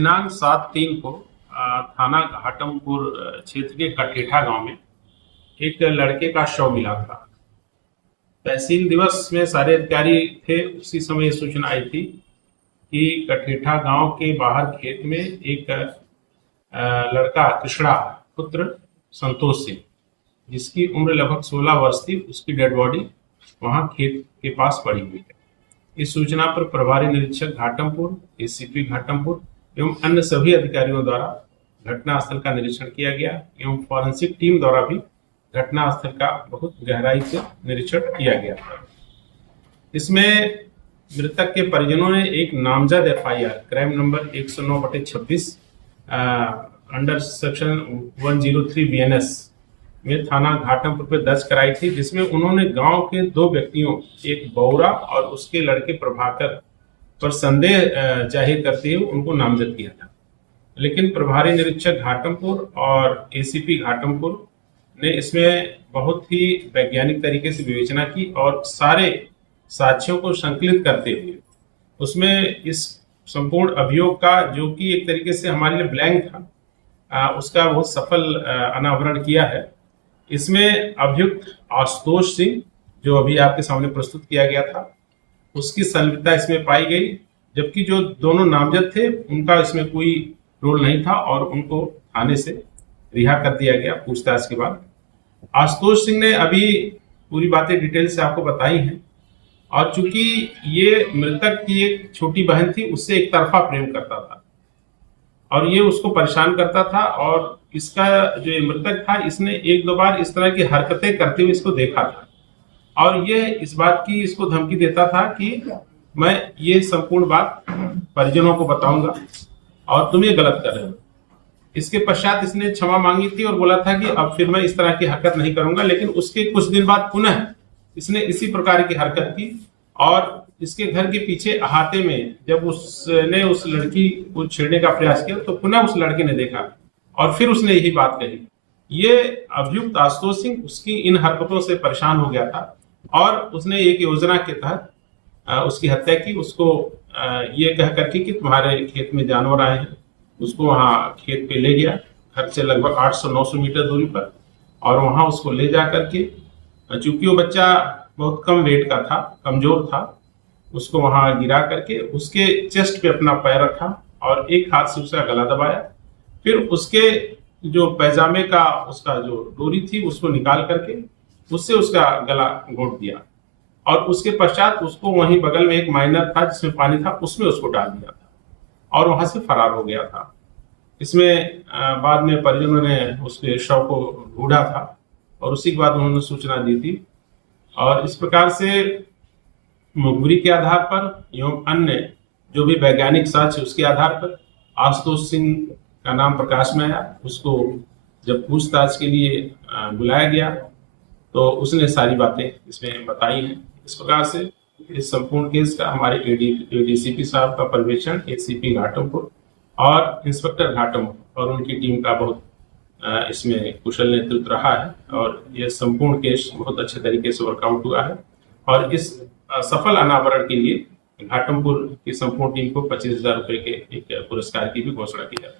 दिनांक 7/3 को थाना घाटमपुर क्षेत्र के कठेठा गांव में एक लड़के का शव मिला था। तहसील दिवस में सारे अधिकारी थे। उसी समय ये सूचना आई थी कि कठेठा गांव के बाहर खेत में एक लड़का कृष्णा पुत्र संतोष सिंह, जिसकी उम्र लगभग 16 वर्ष थी, उसकी डेड बॉडी वहां खेत के पास पड़ी हुई है। इस सूचना पर प्रभारी निरीक्षक घाटमपुर, एसीपी घाटमपुर एवं अन्य सभी अधिकारियों द्वारा घटनास्थल का निरीक्षण किया गया एवं फॉरेंसिक टीम द्वारा भी घटनास्थल का बहुत गहराई से निरीक्षण किया गया। इसमें मृतक के परिजनों ने एक नामजद FIR crime number 109/26 under section 103 BNS में थाना घाटमपुर पर दर्ज कराई थी, जिसमें उन्होंने गांव के 2 व्यक्तियों, एक बौरा और उसके लड़के प्रभाकर पर संदेह जाहिर करते हुए उनको नामजद किया था। लेकिन प्रभारी निरीक्षक घाटमपुर और एसीपी घाटमपुर ने इसमें बहुत ही वैज्ञानिक तरीके से विवेचना की और सारे साक्ष्यों को संकलित करते हुए उसमें इस संपूर्ण अभियोग का, जो कि एक तरीके से हमारे लिए ब्लैंक था, उसका बहुत सफल अनावरण किया है। इसमें अभियुक्त आशुतोष सिंह, जो अभी आपके सामने प्रस्तुत किया गया था, उसकी संलिप्तता इसमें पाई गई, जबकि जो दोनों नामजद थे उनका इसमें कोई रोल नहीं था और उनको थाने से रिहा कर दिया गया पूछताछ के बाद। आशुतोष सिंह ने अभी पूरी बातें डिटेल से आपको बताई हैं और चूंकि ये मृतक की एक छोटी बहन थी, उससे एक तरफा प्रेम करता था और ये उसको परेशान करता था और इसका जो ये मृतक था, इसने 1-2 बार इस तरह की हरकतें करते हुए इसको देखा था और ये इस बात की इसको धमकी देता था कि मैं ये संपूर्ण बात परिजनों को बताऊंगा और तुम ये गलत कर रहे हो। इसके पश्चात इसने क्षमा मांगी थी और बोला था कि अब फिर मैं इस तरह की हरकत नहीं करूंगा, लेकिन उसके कुछ दिन बाद पुनः इसने इसी प्रकार की हरकत की और इसके घर के पीछे अहाते में जब उसने उस लड़की को छेड़ने का प्रयास किया तो पुनः उस लड़के ने देखा और फिर उसने यही बात कही। ये अभियुक्त आशुतोष सिंह उसकी इन हरकतों से परेशान हो गया था और उसने एक योजना के तहत उसकी हत्या की। उसको ये कह करके कि तुम्हारे खेत में जानवर आए हैं, उसको वहाँ खेत पे ले गया, घर से लगभग 800-900 मीटर दूरी पर, और वहाँ उसको ले जा करके, चूंकि वो बच्चा बहुत कम वेट का था, कमजोर था, उसको वहाँ गिरा करके उसके चेस्ट पे अपना पैर रखा और एक हाथ से उसका गला दबाया। फिर उसके जो पैजामे का उसका जो डोरी थी उसको निकाल करके उससे उसका गला घोंट दिया और उसके पश्चात उसको वहीं बगल में एक माइनर था जिसमें पानी था, उसमें उसको डाल दिया था और वहां से फरार हो गया था। इसमें बाद में परिजनों ने उसके शव को ढूंढा था और उसी के बाद उन्होंने सूचना दी थी और इस प्रकार से मुखबिरी के आधार पर एवं अन्य जो भी वैज्ञानिक साक्ष्य उसके आधार पर आशुतोष सिंह का नाम प्रकाश में आया। उसको जब पूछताछ के लिए बुलाया गया तो उसने सारी बातें इसमें बताई हैं। इस प्रकार से इस संपूर्ण केस का हमारे एडीसीपी साहब का पर्यवेक्षण, एसीपी घाटमपुर और इंस्पेक्टर घाटमपुर और उनकी टीम का बहुत इसमें कुशल नेतृत्व रहा है और यह संपूर्ण केस बहुत अच्छे तरीके से वर्कआउट हुआ है और इस सफल अनावरण के लिए घाटमपुर की संपूर्ण टीम को 25,000 रुपए के एक पुरस्कार की भी घोषणा की जाती है।